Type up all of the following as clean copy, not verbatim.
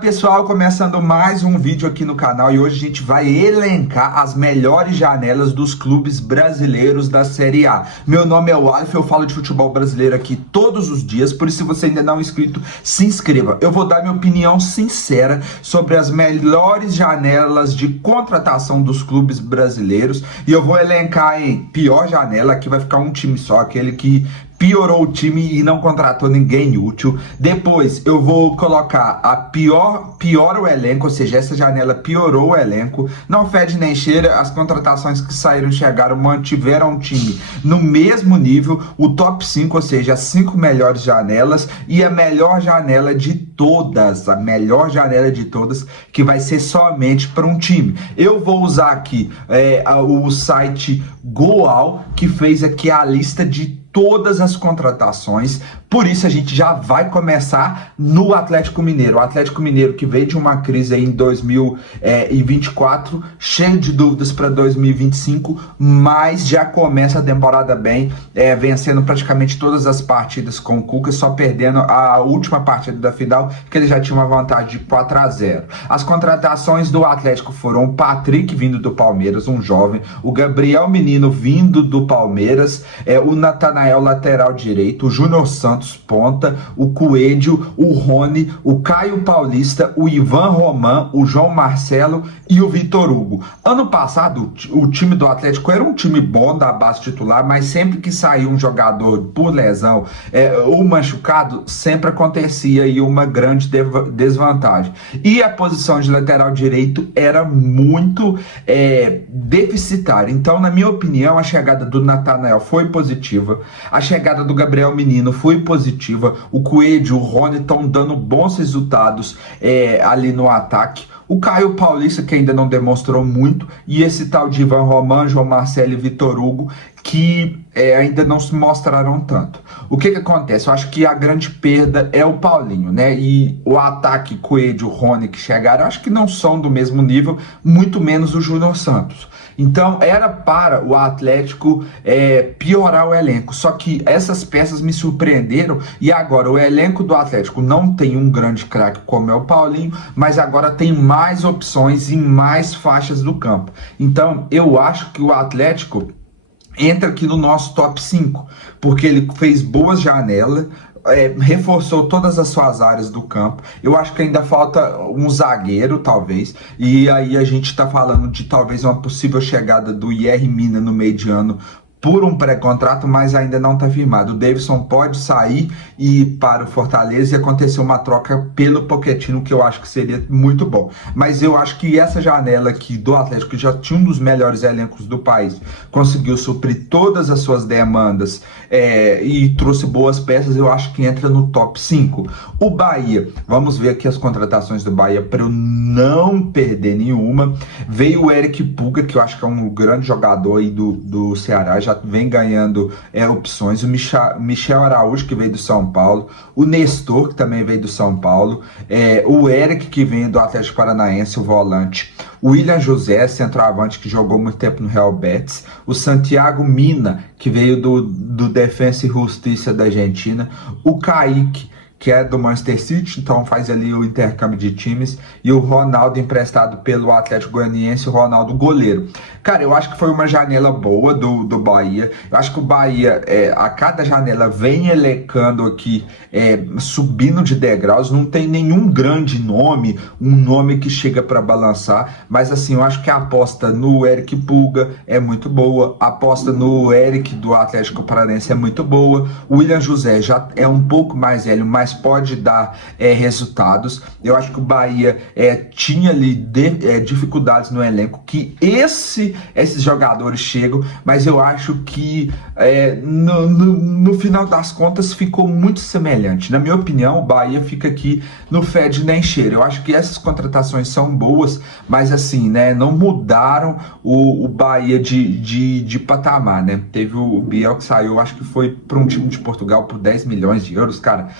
pessoal, começando mais um vídeo aqui no canal e hoje a gente vai elencar as melhores janelas dos clubes brasileiros da Série A. Meu nome é Walf, eu falo de futebol brasileiro aqui todos os dias, por isso se você ainda não é inscrito, se inscreva. Eu vou dar minha opinião sincera sobre as melhores janelas de contratação dos clubes brasileiros e eu vou elencar em pior janela, aqui vai ficar um time só, aquele que piorou o time e não contratou ninguém útil. Depois eu vou colocar a pior o elenco, ou seja, essa janela piorou o elenco, não fede nem cheira, as contratações que saíram, chegaram, mantiveram o time no mesmo nível, o top 5, ou seja, as 5 melhores janelas e a melhor janela de todas, que vai ser somente para um time. Eu vou usar aqui o site Goal, que fez aqui a lista de todas as contratações, por isso a gente já vai começar no Atlético Mineiro. O Atlético Mineiro que veio de uma crise aí em 2024, cheio de dúvidas para 2025, mas já começa a temporada bem, vencendo praticamente todas as partidas com o Cuca, só perdendo a última partida da final, que ele já tinha uma vantagem de 4-0. As contratações do Atlético foram o Patrick, vindo do Palmeiras, um jovem, o Gabriel Menino, vindo do Palmeiras, o Natanael, lateral direito, o Júnior Santos, ponta, o Coelho, o Rony, o Caio Paulista, o Ivan Roman, o João Marcelo e o Vitor Hugo. Ano passado, o time do Atlético era um time bom da base titular, mas sempre que saía um jogador por lesão ou machucado, sempre acontecia aí uma grande desvantagem. E a posição de lateral direito era muito deficitária. Então, na minha opinião, a chegada do Natanael foi positiva. A chegada do Gabriel Menino foi positiva. O Coelho, o Rony estão dando bons resultados ali no ataque. O Caio Paulista, que ainda não demonstrou muito, e esse tal de Ivan Roman, João Marcelo e Vitor Hugo, que ainda não se mostraram tanto. O que acontece? Eu acho que a grande perda é o Paulinho, né? E o ataque Coelho, Rony que chegaram, eu acho que não são do mesmo nível, muito menos o Júnior Santos. Então era para o Atlético piorar o elenco, só que essas peças me surpreenderam e agora o elenco do Atlético não tem um grande craque como é o Paulinho, mas agora tem mais opções e mais faixas do campo. Então eu acho que o Atlético entra aqui no nosso top 5, porque ele fez boas janelas, reforçou todas as suas áreas do campo. Eu acho que ainda falta um zagueiro, talvez, e aí a gente tá falando de talvez uma possível chegada do Yerry Mina no meio de ano por um pré-contrato, mas ainda não está firmado. O Davidson pode sair e ir para o Fortaleza e acontecer uma troca pelo Pochettino, que eu acho que seria muito bom. Mas eu acho que essa janela aqui do Atlético, que já tinha um dos melhores elencos do país, conseguiu suprir todas as suas demandas e trouxe boas peças, eu acho que entra no top 5. O Bahia, vamos ver aqui as contratações do Bahia para eu não perder nenhuma. Veio o Eric Puga, que eu acho que é um grande jogador aí do Ceará, já vem ganhando opções. O Michel Araújo, que veio do São Paulo, o Nestor, que também veio do São Paulo, o Eric, que vem do Atlético Paranaense, o volante, o William José, centroavante, que jogou muito tempo no Real Betis, o Santiago Mina, que veio do Defensa e Justiça da Argentina, o Kaique, que é do Manchester City, então faz ali o intercâmbio de times, e o Ronaldo, emprestado pelo Atlético Goianiense, o Ronaldo goleiro. Cara, eu acho que foi uma janela boa do Bahia. Eu acho que o Bahia, a cada janela, vem elecando aqui, subindo de degraus. Não tem nenhum grande nome, um nome que chega para balançar, mas assim, eu acho que a aposta no Eric Puga é muito boa, a aposta no Eric do Atlético Paranaense é muito boa, o William José já é um pouco mais velho, mas pode dar resultados. Eu acho que o Bahia tinha ali dificuldades no elenco, que esses jogadores chegam, mas eu acho que no final das contas ficou muito semelhante. Na minha opinião, o Bahia fica aqui no fede nem cheira. Eu acho que essas contratações são boas, mas assim, né, não mudaram o Bahia de patamar, né? Teve o Biel que saiu, acho que foi para um time de Portugal por 10 milhões de euros, cara.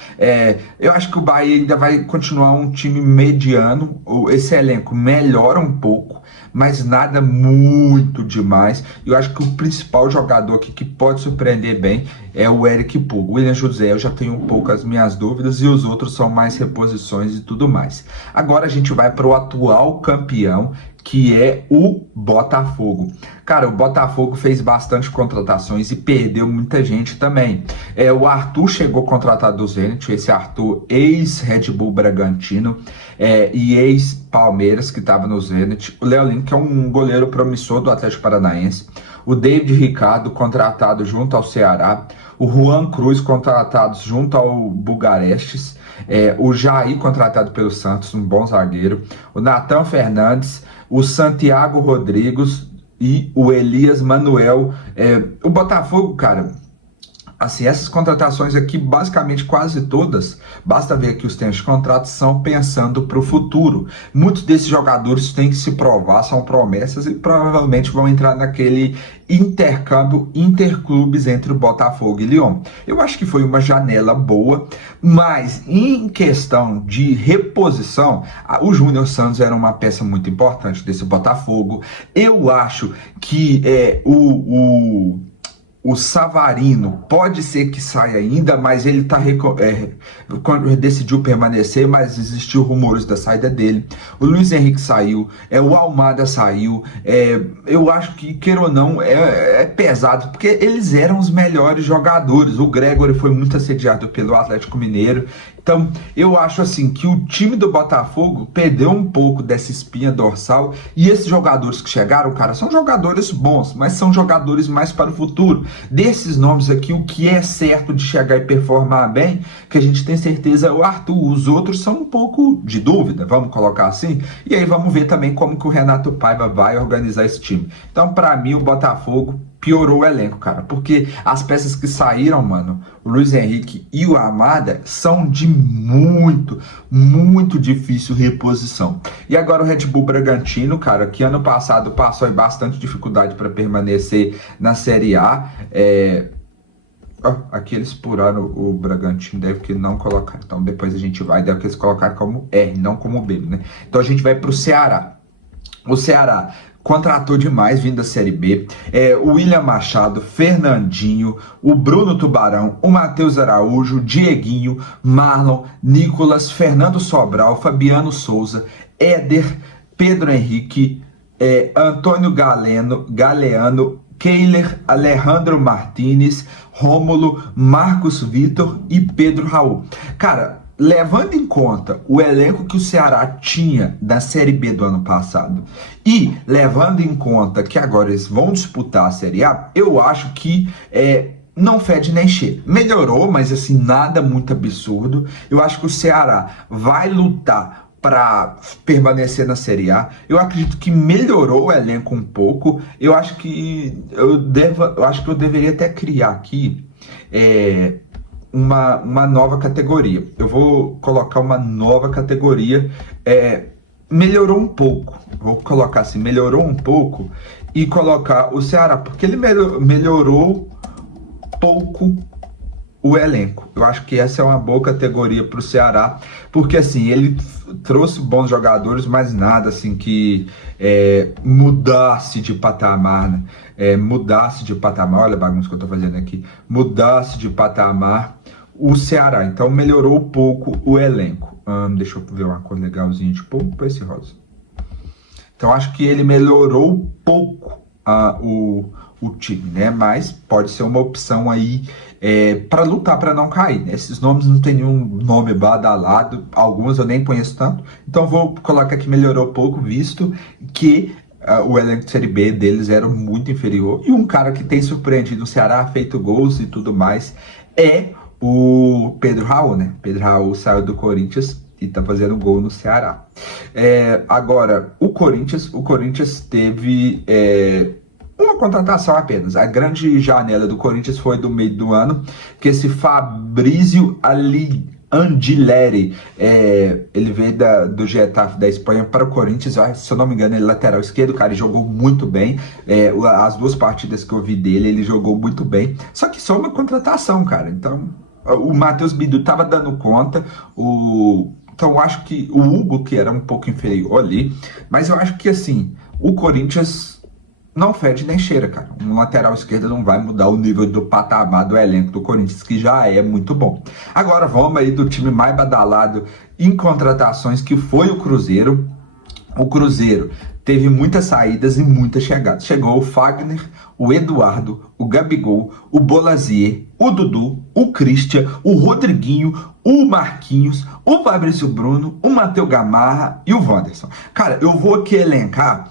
Eu acho que o Bahia ainda vai continuar um time mediano. Esse elenco melhora um pouco, mas nada muito demais. Eu acho que o principal jogador aqui que pode surpreender bem é o Eric Puga. O William José eu já tenho um pouco as minhas dúvidas e os outros são mais reposições e tudo mais. Agora a gente vai para o atual campeão, que é o Botafogo. Cara, o Botafogo fez bastante contratações e perdeu muita gente também. O Arthur chegou contratado do Zenit, esse Arthur, ex-Red Bull Bragantino, e ex-Palmeiras, que estava no Zenit. O Léo Lin, que é um goleiro promissor do Atlético Paranaense. O David Ricardo, contratado junto ao Ceará. O Juan Cruz, contratado junto ao Bugarestes. O Jair, contratado pelo Santos, um bom zagueiro. O Nathan Fernandes, o Santiago Rodrigues e o Elias Manuel. O Botafogo, cara, assim, essas contratações aqui, basicamente quase todas, basta ver que os termos de contrato são pensando para o futuro. Muitos desses jogadores têm que se provar, são promessas e provavelmente vão entrar naquele intercâmbio interclubes entre o Botafogo e Lyon. Eu acho que foi uma janela boa, mas em questão de reposição, o Júnior Santos era uma peça muito importante desse Botafogo. Eu acho que o Savarino pode ser que saia ainda, mas ele decidiu permanecer, mas existiu rumores da saída dele. O Luiz Henrique saiu, o Almada saiu. Eu acho que, queira ou não, é pesado, porque eles eram os melhores jogadores. O Gregory foi muito assediado pelo Atlético Mineiro. Então, eu acho assim que o time do Botafogo perdeu um pouco dessa espinha dorsal, e esses jogadores que chegaram, cara, são jogadores bons, mas são jogadores mais para o futuro. Desses nomes aqui, o que é certo de chegar e performar bem, que a gente tem certeza é o Arthur. Os outros são um pouco de dúvida, vamos colocar assim, e aí vamos ver também como que o Renato Paiva vai organizar esse time. Então, para mim, o Botafogo piorou o elenco, cara, porque as peças que saíram, mano, o Luiz Henrique e o Amada, são de muito difícil reposição. E agora o Red Bull Bragantino, cara, que ano passado passou aí bastante dificuldade para permanecer na Série A. Aqui eles puraram o Bragantino, deve que não colocar. Então depois a gente vai, deve que eles colocaram como R, não como B, né? Então a gente vai pro Ceará. O Ceará contratou demais vindo da Série B. O William Machado, Fernandinho, o Bruno Tubarão, o Matheus Araújo, Dieguinho, Marlon, Nicolas, Fernando Sobral, Fabiano Souza, Éder, Pedro Henrique, Antônio Galeano, Keiler, Alejandro Martínez, Rômulo, Marcos Vitor e Pedro Raul. Cara, levando em conta o elenco que o Ceará tinha da Série B do ano passado e levando em conta que agora eles vão disputar a Série A, eu acho que não fede nem cheira. Melhorou, mas assim, nada muito absurdo. Eu acho que o Ceará vai lutar para permanecer na Série A. Eu acredito que melhorou o elenco um pouco. Eu acho que eu deveria até criar aqui uma nova categoria. Eu vou colocar uma nova categoria. Melhorou um pouco. Vou colocar assim, melhorou um pouco e colocar o Ceará, porque ele melhorou pouco o elenco. Eu acho que essa é uma boa categoria para o Ceará, porque assim, ele trouxe bons jogadores, mas nada assim que mudasse de patamar, né? Mudasse de patamar, olha a bagunça que eu tô fazendo aqui, mudasse de patamar o Ceará. Então melhorou um pouco o elenco. Deixa eu ver uma cor legalzinha de pouco, esse rosa. Então acho que ele melhorou um pouco o time, né? Mas pode ser uma opção aí para lutar para não cair, né? Esses nomes não tem nenhum nome badalado, alguns eu nem conheço tanto, então vou colocar que melhorou pouco, visto que o elenco de Série B deles era muito inferior, e um cara que tem surpreendido o Ceará, feito gols e tudo mais, é o Pedro Raul, né? Pedro Raul saiu do Corinthians e tá fazendo gol no Ceará. Agora, o Corinthians teve uma contratação apenas. A grande janela do Corinthians foi do meio do ano, que esse Fabrício Andileri, ele veio do Getafe da Espanha para o Corinthians. Se eu não me engano, ele é lateral esquerdo, cara, ele jogou muito bem. As duas partidas que eu vi dele, ele jogou muito bem. Só que só uma contratação, cara. Então, o Matheus Bidu tava dando conta, então eu acho que o Hugo, que era um pouco inferior ali, mas eu acho que assim, o Corinthians não fede nem cheira, cara. Um lateral esquerdo não vai mudar o nível do patamar do elenco do Corinthians, que já é muito bom. Agora vamos aí do time mais badalado em contratações, que foi o Cruzeiro. O Cruzeiro teve muitas saídas e muitas chegadas. Chegou o Fagner, o Eduardo, o Gabigol, o Bolazier, o Dudu, o Christian, o Rodriguinho, o Marquinhos, o Fabrício Bruno, o Matheus Gamarra e o Wanderson. Cara, eu vou aqui elencar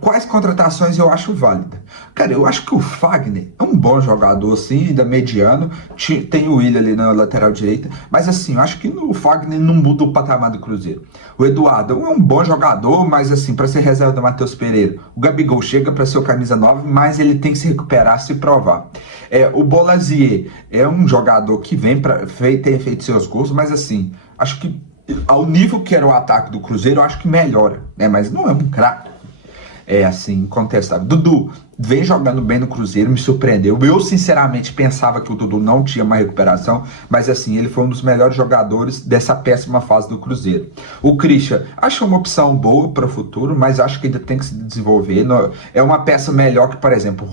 quais contratações eu acho válida. Cara, eu acho que o Fagner é um bom jogador, assim, ainda mediano. Tem o Willian ali na lateral direita. Mas, assim, eu acho que o Fagner não muda o patamar do Cruzeiro. O Eduardo é um bom jogador, mas, assim, para ser reserva do Matheus Pereira. O Gabigol chega para ser o camisa 9, mas ele tem que se recuperar, se provar. O Bolazier é um jogador que tem feito seus gols, mas, assim, acho que ao nível que era o ataque do Cruzeiro, eu acho que melhora, né? Mas não é um craque. Assim, incontestável. Dudu vem jogando bem no Cruzeiro, me surpreendeu. Eu, sinceramente, pensava que o Dudu não tinha mais recuperação, mas, assim, ele foi um dos melhores jogadores dessa péssima fase do Cruzeiro. O Christian, acho uma opção boa para o futuro, mas acho que ainda tem que se desenvolver. É uma peça melhor que, por exemplo,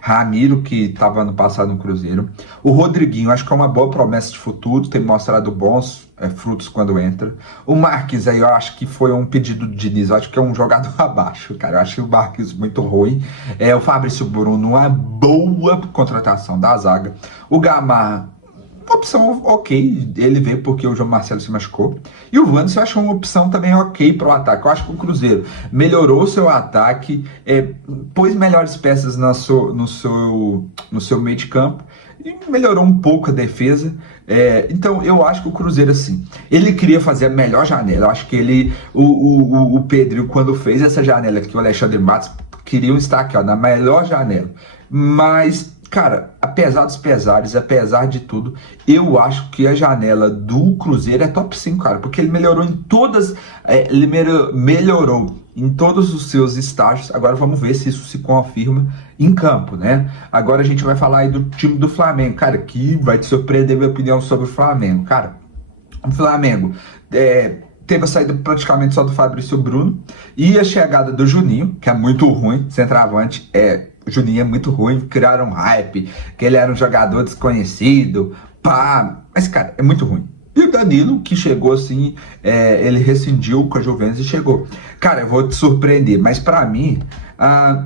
Ramiro, que estava ano passado no Cruzeiro. O Rodriguinho, acho que é uma boa promessa de futuro, tem mostrado bons frutos quando entra. O Marques, aí eu acho que foi um pedido do Diniz, eu acho que é um jogador abaixo, cara. Eu acho o Marques muito ruim. O Fabrício Bruno, uma boa contratação da zaga. O Gamarra, opção ok, ele veio porque o João Marcelo se machucou. E o Wanderson eu acho uma opção também ok para o ataque. Eu acho que o Cruzeiro melhorou seu ataque, pôs melhores peças no seu meio de campo e melhorou um pouco a defesa. Então eu acho que o Cruzeiro, assim, ele queria fazer a melhor janela. Eu acho que o Pedro, quando fez essa janela aqui, o Alexandre Matos, queriam estar aqui, ó, na melhor janela. Mas, cara, apesar dos pesares, apesar de tudo, eu acho que a janela do Cruzeiro é top 5, cara, porque ele melhorou em todas, ele melhorou em todos os seus estágios. Agora vamos ver se isso se confirma em campo, né? Agora a gente vai falar aí do time do Flamengo, cara, que vai te surpreender minha opinião sobre o Flamengo. Cara, o Flamengo teve a saída praticamente só do Fabrício Bruno e a chegada do Juninho, que é muito ruim, centroavante. O Juninho é muito ruim, criaram um hype, que ele era um jogador desconhecido, mas, cara, é muito ruim. E o Danilo, que chegou assim, ele rescindiu com a Juventus e chegou. Cara, eu vou te surpreender, mas pra mim,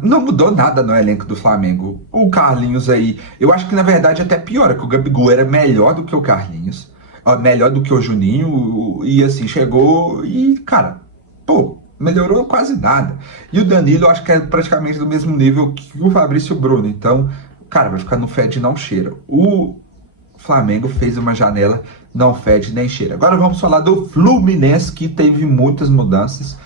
não mudou nada no elenco do Flamengo. O Carlinhos aí, eu acho que na verdade até piora, que o Gabigol era melhor do que o Carlinhos, melhor do que o Juninho, e assim, chegou e, cara, melhorou quase nada. E o Danilo, eu acho que é praticamente do mesmo nível que o Fabrício Bruno. Então, cara, vai ficar no fede não cheira. O Flamengo fez uma janela não fede nem cheira. Agora vamos falar do Fluminense, que teve muitas mudanças.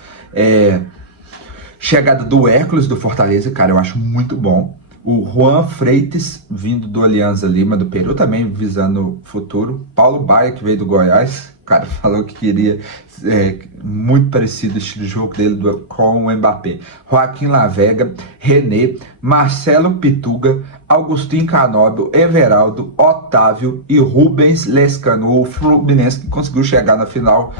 Chegada do Hércules do Fortaleza, cara, eu acho muito bom. O Juan Freitas, vindo do Alianza Lima, do Peru, também visando o futuro. Paulo Baia, que veio do Goiás. O cara falou que queria muito parecido o estilo de jogo dele com o Mbappé. Joaquim Lavega, René, Marcelo Pituga, Agostinho Canóbio, Everaldo, Otávio e Rubens Lescano. O Fluminense que conseguiu chegar na final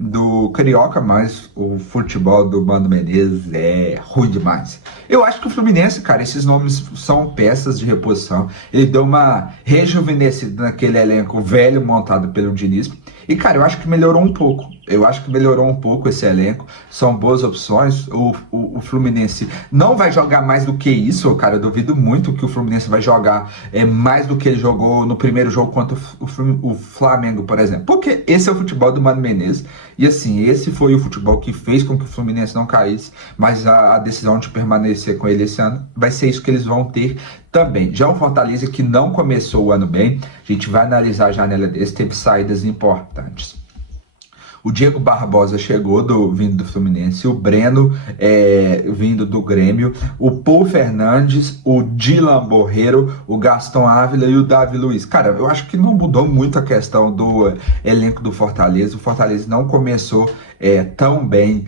do Carioca, mas o futebol do Mano Menezes é ruim demais. Eu acho que o Fluminense, cara, esses nomes são peças de reposição. Ele deu uma rejuvenescida naquele elenco velho montado pelo Diniz. E, cara, eu acho que melhorou um pouco. Eu acho que melhorou um pouco esse elenco. São boas opções. O Fluminense não vai jogar mais do que isso, cara. Eu duvido muito que o Fluminense vai jogar mais do que ele jogou no primeiro jogo contra o Flamengo, por exemplo. Porque esse é o futebol do Mano Menezes. E, assim, esse foi o futebol que fez com que o Fluminense não caísse. Mas a decisão de permanecer com ele esse ano vai ser isso que eles vão ter também. Já o Fortaleza, que não começou o ano bem, a gente vai analisar a janela desse, teve saídas importantes. O Diego Barbosa chegou vindo do Fluminense, o Breno vindo do Grêmio, o Paul Fernandes, o Dylan Borreiro, o Gaston Ávila e o Davi Luiz. Cara, eu acho que não mudou muito a questão do elenco do Fortaleza. O Fortaleza não começou tão bem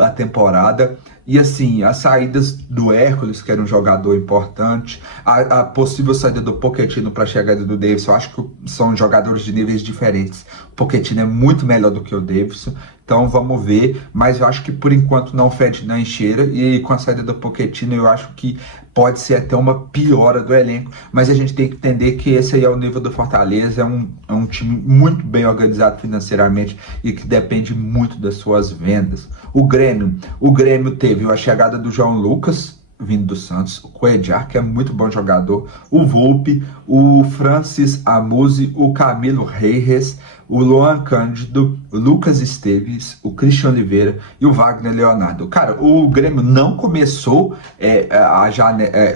a temporada. E assim, as saídas do Hércules, que era um jogador importante, a possível saída do Pochettino para a chegada do Davidson, eu acho que são jogadores de níveis diferentes. O Pochettino é muito melhor do que o Davidson, então vamos ver, mas eu acho que por enquanto não fede nem cheira, e com a saída do Pochettino eu acho que pode ser até uma piora do elenco, mas a gente tem que entender que esse aí é o nível do Fortaleza, é um time muito bem organizado financeiramente e que depende muito das suas vendas. O Grêmio teve a chegada do João Lucas, vindo do Santos, o Cuéllar, que é muito bom jogador, o Volpi, o Francis Amuzi, o Camilo Reis, o Luan Cândido, o Lucas Esteves, o Christian Oliveira e o Wagner Leonardo. Cara, o Grêmio não começou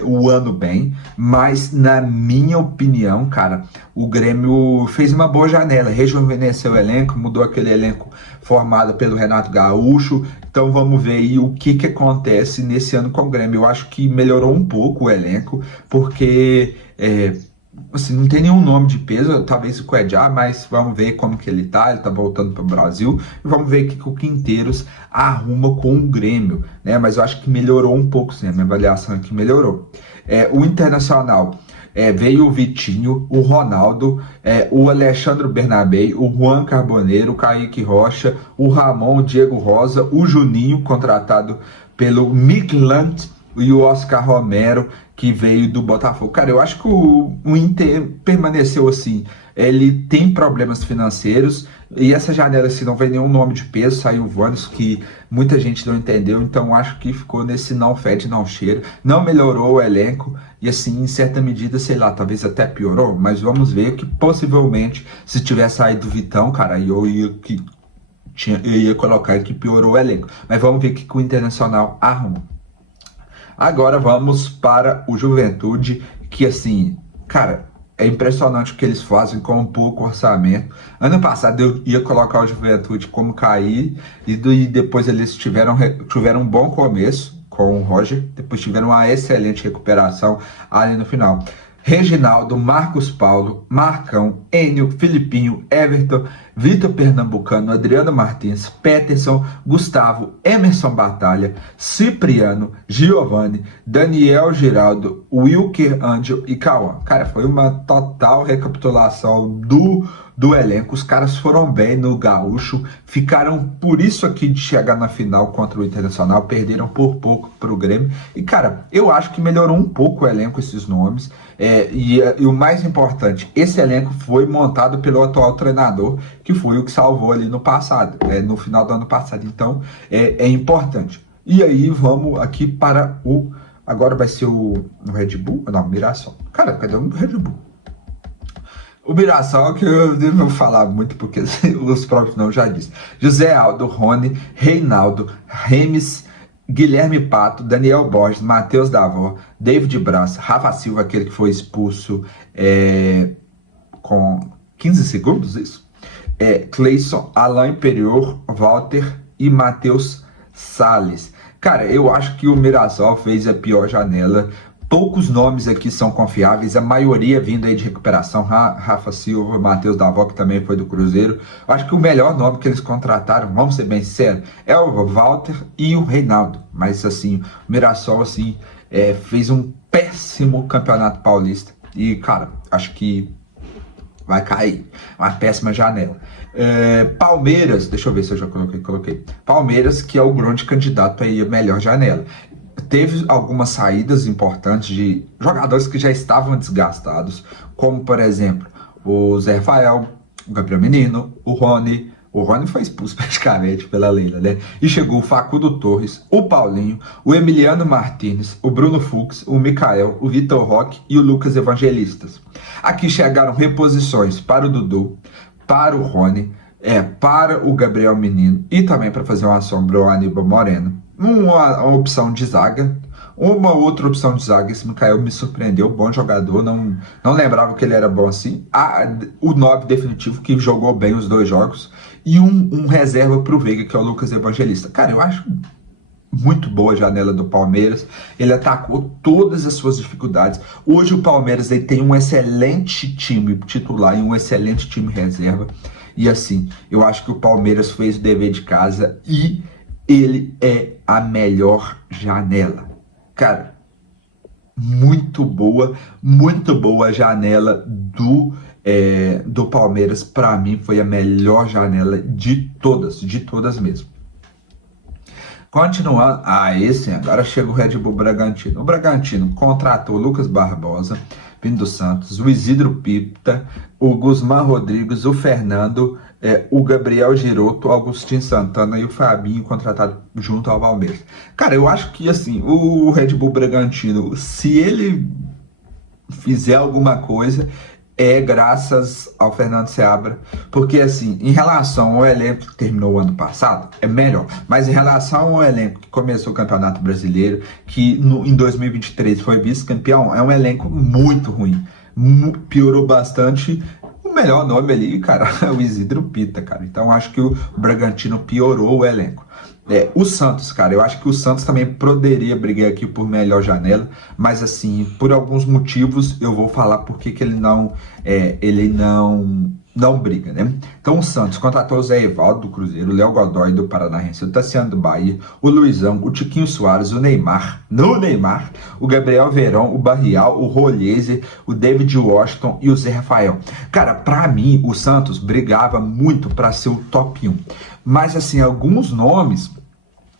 o ano bem, mas na minha opinião, cara, o Grêmio fez uma boa janela, rejuvenesceu o elenco, mudou aquele elenco formado pelo Renato Gaúcho. Então vamos ver aí o que acontece nesse ano com o Grêmio. Eu acho que melhorou um pouco o elenco, porque assim, não tem nenhum nome de peso, talvez o Cuéllar, mas vamos ver como que ele tá voltando para o Brasil, e vamos ver o que o Quinteiros arruma com o Grêmio, né? Mas eu acho que melhorou um pouco, sim, a minha avaliação aqui melhorou. O Internacional, veio o Vitinho, o Ronaldo, o Alexandre Bernabei, o Juan Carboneiro, o Kaique Rocha, o Ramon, o Diego Rosa, o Juninho, contratado pelo Midland, e o Oscar Romero, que veio do Botafogo. Cara, eu acho que o Inter permaneceu assim, ele tem problemas financeiros, e essa janela, assim, não veio nenhum nome de peso, saiu o Vanes, que muita gente não entendeu, então acho que ficou nesse não fede, não cheira, não melhorou o elenco, e assim, em certa medida, sei lá, talvez até piorou, mas vamos ver que possivelmente, se tivesse saído o Vitão, cara, eu ia colocar que piorou o elenco, mas vamos ver o que o Internacional arruma. Agora vamos para o Juventude, que assim, cara, é impressionante o que eles fazem com um pouco orçamento. Ano passado eu ia colocar o Juventude como cair, e depois eles tiveram um bom começo com o Roger, depois tiveram uma excelente recuperação ali no final. Reginaldo, Marcos Paulo, Marcão, Enio, Filipinho, Everton, Vitor Pernambucano, Adriano Martins, Peterson, Gustavo, Emerson Batalha, Cipriano, Giovanni, Daniel Giraldo, Wilker Angel e Cauã. Cara, foi uma total recapitulação do elenco. Os caras foram bem no Gaúcho, ficaram por isso aqui de chegar na final contra o Internacional, perderam por pouco para o Grêmio. E cara, eu acho que melhorou um pouco o elenco, esses nomes. E o mais importante, esse elenco foi montado pelo atual treinador, que foi o que salvou ali no passado, no final do ano passado. Então, é importante. E aí, vamos aqui para o... Agora vai ser o Red Bull? Não, Mirassol. Cara, cadê o Red Bull? O Mirassol, que eu não vou falar muito, porque os próprios não já disse. José Aldo, Rony, Reinaldo, Remes, Guilherme Pato, Daniel Borges, Matheus Davó, David Braz, Rafa Silva, aquele que foi expulso com 15 segundos, isso? Cleison, Alain Imperior, Walter e Matheus Salles. Cara, eu acho que o Mirassol fez a pior janela. Poucos nomes aqui são confiáveis, a maioria vindo aí de recuperação, Rafa Silva, Matheus Davó, que também foi do Cruzeiro. Eu acho que o melhor nome que eles contrataram, vamos ser bem sinceros, é o Walter e o Reinaldo. Mas assim, o Mirassol assim, fez um péssimo campeonato paulista. E cara, acho que vai cair, uma péssima janela. Palmeiras, deixa eu ver se eu já coloquei. Palmeiras, que é o grande candidato aí a melhor janela. Teve algumas saídas importantes de jogadores que já estavam desgastados, como por exemplo, o Zé Rafael, o Gabriel Menino, o Rony. O Rony foi expulso praticamente pela Leila, né? E chegou o Facundo Torres, o Paulinho, o Emiliano Martins, o Bruno Fux, o Mikael, o Vitor Roque e o Lucas Evangelistas. Aqui chegaram reposições para o Dudu, para o Rony, para o Gabriel Menino e também para fazer uma sombra o Aníbal Moreno. Uma opção de zaga, uma outra opção de zaga. Esse Mikael me surpreendeu, bom jogador, não lembrava que ele era bom assim. O 9 definitivo, que jogou bem os dois jogos, e um reserva para o Veiga, que é o Lucas Evangelista. Cara, eu acho muito boa a janela do Palmeiras, ele atacou todas as suas dificuldades. Hoje o Palmeiras aí tem um excelente time titular e um excelente time reserva, e assim, eu acho que o Palmeiras fez o dever de casa e ele é a melhor janela. Cara, muito boa a janela do Palmeiras. Para mim foi a melhor janela de todas mesmo. Continuando, esse agora chega o Red Bull Bragantino. O Bragantino contratou o Lucas Barbosa, vindo do Santos, o Isidro Pita, o Guzmán Rodrigues, o Fernando, o Gabriel Giroto, o Augustinho Santana e o Fabinho contratado junto ao Palmeiras. Cara, eu acho que assim, o Red Bull Bragantino, se ele fizer alguma coisa, é graças ao Fernando Seabra, porque assim, em relação ao elenco que terminou o ano passado, é melhor, mas em relação ao elenco que começou o Campeonato Brasileiro, que em 2023 foi vice-campeão, é um elenco muito ruim, piorou bastante. O melhor nome ali, cara, é o Isidro Pita, cara, então acho que o Bragantino piorou o elenco. O Santos, cara, eu acho que o Santos também poderia brigar aqui por melhor janela, mas assim, por alguns motivos eu vou falar porque que ele não briga, né? Então o Santos contratou o Zé Evaldo do Cruzeiro, o Léo Godoy do Paranaense, o Tassiano do Bahia, o Luizão, o Tiquinho Soares, o Neymar, o Gabriel Verón, o Barrial, o Rolhese, o David Washington e o Zé Rafael. Cara, pra mim, o Santos brigava muito para ser o top 1, mas assim, alguns nomes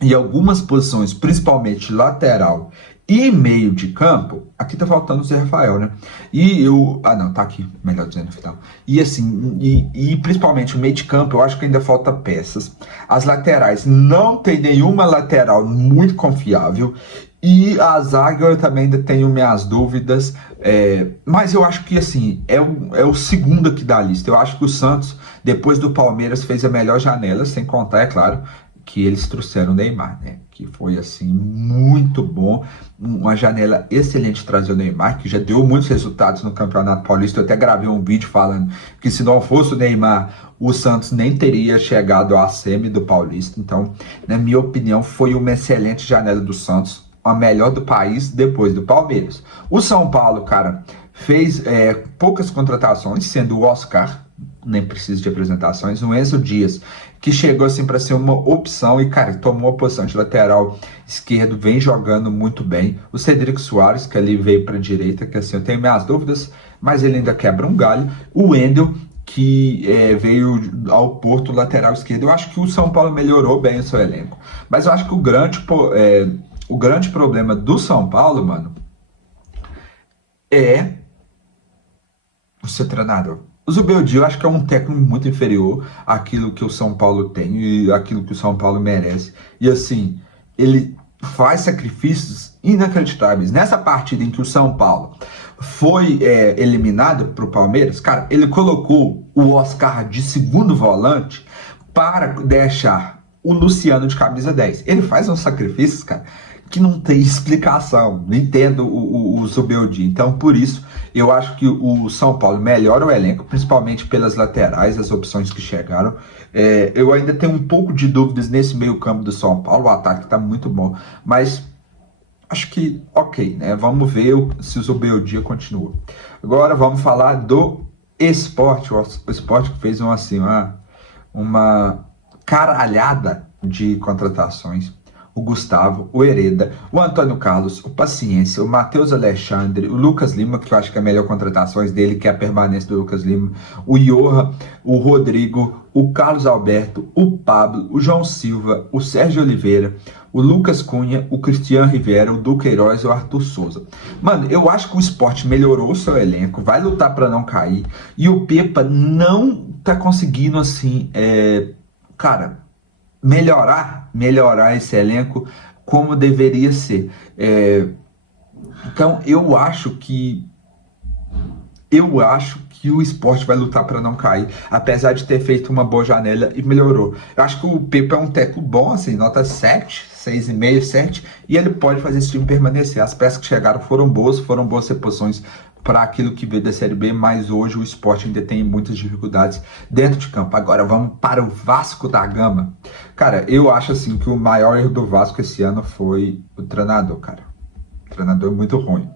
e algumas posições, principalmente lateral e meio de campo, aqui tá faltando o Zé Rafael, né? Tá aqui, melhor dizendo no final. E assim, principalmente o meio de campo, eu acho que ainda falta peças. As laterais, não tem nenhuma lateral muito confiável. E a zaga eu também ainda tenho minhas dúvidas, mas eu acho que assim, é o segundo aqui da lista. Eu acho que o Santos, depois do Palmeiras, fez a melhor janela, sem contar, é claro, que eles trouxeram o Neymar, né? Que foi assim, muito bom, uma janela excelente trazer o Neymar, que já deu muitos resultados no Campeonato Paulista. Eu até gravei um vídeo falando que se não fosse o Neymar, o Santos nem teria chegado à semi do Paulista. Então, na minha opinião, foi uma excelente janela do Santos, a melhor do país depois do Palmeiras. O São Paulo, cara, fez poucas contratações, sendo o Oscar, nem precisa de apresentações, o Enzo Dias, que chegou assim para ser uma opção e, cara, tomou a posição de lateral esquerdo, vem jogando muito bem. O Cedric Soares, que ali veio para a direita, que assim, eu tenho minhas dúvidas, mas ele ainda quebra um galho. O Wendel, que veio ao Porto, lateral esquerdo. Eu acho que o São Paulo melhorou bem o seu elenco, mas eu acho que o grande problema do São Paulo, mano, é o seu treinador. O Zubeldia, eu acho que é um técnico muito inferior àquilo que o São Paulo tem e àquilo que o São Paulo merece. E assim, ele faz sacrifícios inacreditáveis. Nessa partida em que o São Paulo foi eliminado para o Palmeiras, cara, ele colocou o Oscar de segundo volante para deixar o Luciano de camisa 10. Ele faz uns sacrifícios, cara, que não tem explicação. Não entendo o Zubeldia. Então, por isso, eu acho que o São Paulo melhora o elenco, principalmente pelas laterais, as opções que chegaram. Eu ainda tenho um pouco de dúvidas nesse meio campo do São Paulo. O ataque está muito bom, mas acho que ok, né? Vamos ver se o Zubeldia continua. Agora vamos falar do Sport. O Sport que fez uma caralhada de contratações. O Gustavo, o Hereda, o Antônio Carlos, o Paciência, o Matheus Alexandre, o Lucas Lima, que eu acho que é a melhor contratações dele, que é a permanência do Lucas Lima, o Johan, o Rodrigo, o Carlos Alberto, o Pablo, o João Silva, o Sérgio Oliveira, o Lucas Cunha, o Cristian Rivera, o Duqueiroz e o Arthur Souza. Mano, eu acho que o Sport melhorou o seu elenco, vai lutar para não cair, e o Pepa não tá conseguindo, assim, cara, melhorar esse elenco como deveria ser. Então eu acho que o Sport vai lutar para não cair, apesar de ter feito uma boa janela e melhorou. Eu acho que o Pepa é um técnico bom, assim, nota 7, 6,5, 7, e ele pode fazer esse time permanecer. As peças que chegaram foram boas reposições para aquilo que veio da Série B, mas hoje o Sport ainda tem muitas dificuldades dentro de campo. Agora vamos para o Vasco da Gama. Cara, eu acho assim que o maior erro do Vasco esse ano foi o treinador, cara. O treinador é muito ruim.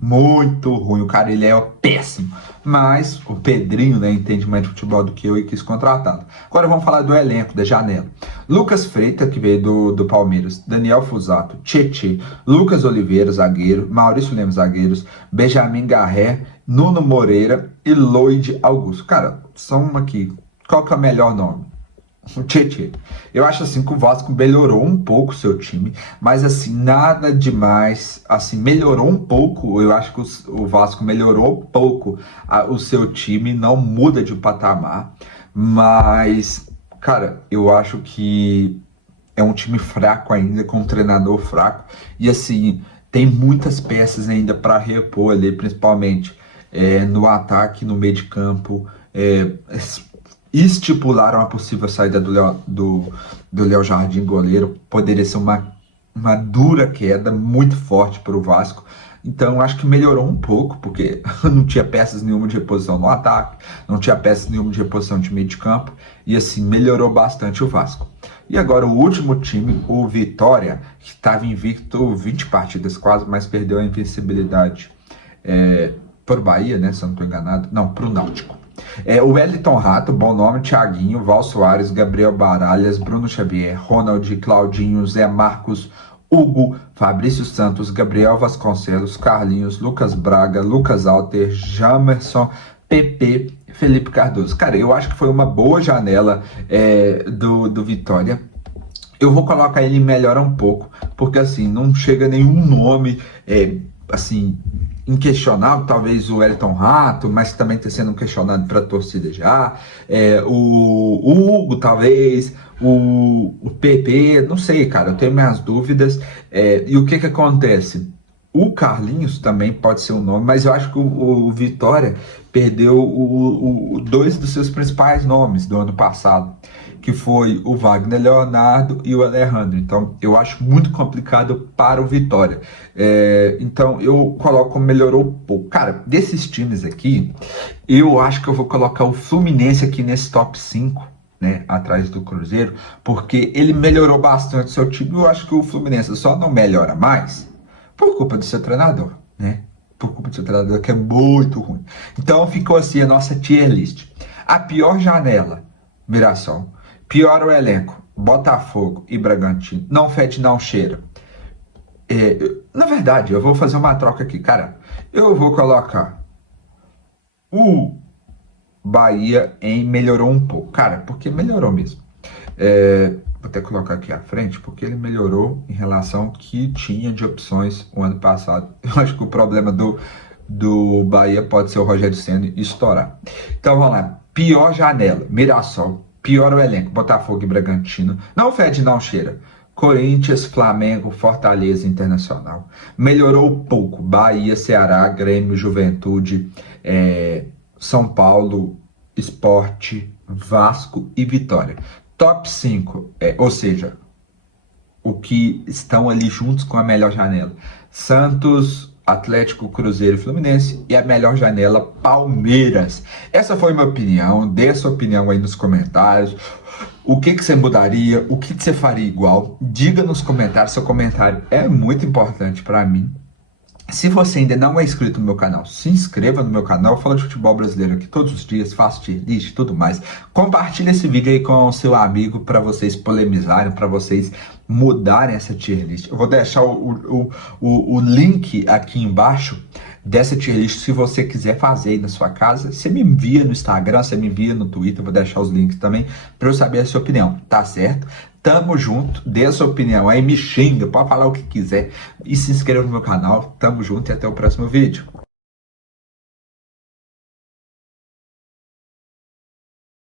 Muito ruim, o cara ele é péssimo, mas o Pedrinho, né, entende mais de futebol do que eu e quis contratá-lo. Agora vamos falar do elenco, da janela. Lucas Freitas, que veio do Palmeiras, Daniel Fusato, Tietê, Lucas Oliveira, zagueiro, Maurício Lemos, zagueiros, Benjamin Garré, Nuno Moreira e Lloyd Augusto. Cara, só uma aqui. Qual que é o melhor nome? O Tietê. Eu acho assim que o Vasco melhorou um pouco o seu time, mas assim, nada demais, assim, melhorou um pouco, eu acho que o Vasco melhorou um pouco o seu time, não muda de patamar, mas, cara, eu acho que é um time fraco ainda, com um treinador fraco, e assim, tem muitas peças ainda para repor ali, principalmente no ataque, no meio de campo, estipularam a possível saída do Léo Jardim, goleiro. Poderia ser uma dura queda, muito forte para o Vasco. Então, acho que melhorou um pouco, porque não tinha peças nenhuma de reposição no ataque, não tinha peças nenhuma de reposição de meio de campo, e assim, melhorou bastante o Vasco. E agora o último time, o Vitória, que estava invicto 20 partidas quase, mas perdeu a invencibilidade para o Bahia, né, se eu não estou enganado, não, para o Náutico. O Wellington Rato, bom nome, Thiaguinho, Val Soares, Gabriel Baralhas, Bruno Xavier, Ronald, Claudinho, Zé Marcos, Hugo, Fabrício Santos, Gabriel Vasconcelos, Carlinhos, Lucas Braga, Lucas Alter, Jamerson, PP, Felipe Cardoso. Cara, eu acho que foi uma boa janela do Vitória. Eu vou colocar ele melhor um pouco, porque assim, não chega nenhum nome, assim, inquestionável, talvez o Wellington Rato, mas também está sendo questionado para a torcida já, o Hugo, talvez, o PP, não sei, cara, eu tenho minhas dúvidas, e o que acontece? O Carlinhos também pode ser um nome, mas eu acho que o Vitória perdeu dois dos seus principais nomes do ano passado, que foi o Wagner Leonardo e o Alejandro. Então, eu acho muito complicado para o Vitória. Então, eu coloco melhorou um pouco. Cara, desses times aqui, eu acho que eu vou colocar o Fluminense aqui nesse top 5, né, atrás do Cruzeiro, porque ele melhorou bastante o seu time. Eu acho que o Fluminense só não melhora mais por culpa do seu treinador, né? Por culpa do seu treinador, que é muito ruim. Então, ficou assim a nossa tier list. A pior janela, Mirassol. Pior o elenco, Botafogo e Bragantino. Não fede, não cheira. Na verdade, eu vou fazer uma troca aqui, cara. Eu vou colocar o Bahia em melhorou um pouco. Cara, porque melhorou mesmo. Vou até colocar aqui à frente, porque ele melhorou em relação ao que tinha de opções o ano passado. Eu acho que o problema do Bahia pode ser o Rogério Ceni estourar. Então vamos lá. Pior janela, Mirassol. Pior o elenco, Botafogo e Bragantino. Não fede, não cheira. Corinthians, Flamengo, Fortaleza, Internacional. Melhorou pouco, Bahia, Ceará, Grêmio, Juventude, São Paulo, Sport, Vasco e Vitória. Top 5, ou seja, o que estão ali juntos com a melhor janela. Santos, Atlético, Cruzeiro e Fluminense, e a melhor janela, Palmeiras. Essa foi minha opinião, dê a sua opinião aí nos comentários. O que você mudaria, o que você faria igual? Diga nos comentários, seu comentário é muito importante para mim. Se você ainda não é inscrito no meu canal, se inscreva no meu canal. Eu falo de futebol brasileiro aqui todos os dias, faço tier list e tudo mais. Compartilhe esse vídeo aí com o seu amigo para vocês polemizarem, para vocês mudarem essa tier list. Eu vou deixar o link aqui embaixo dessa tier list, se você quiser fazer aí na sua casa. Você me envia no Instagram, você me envia no Twitter, eu vou deixar os links também para eu saber a sua opinião, tá certo? Tamo junto, dê a sua opinião aí, me xinga, pode falar o que quiser e se inscreva no meu canal. Tamo junto e até o próximo vídeo.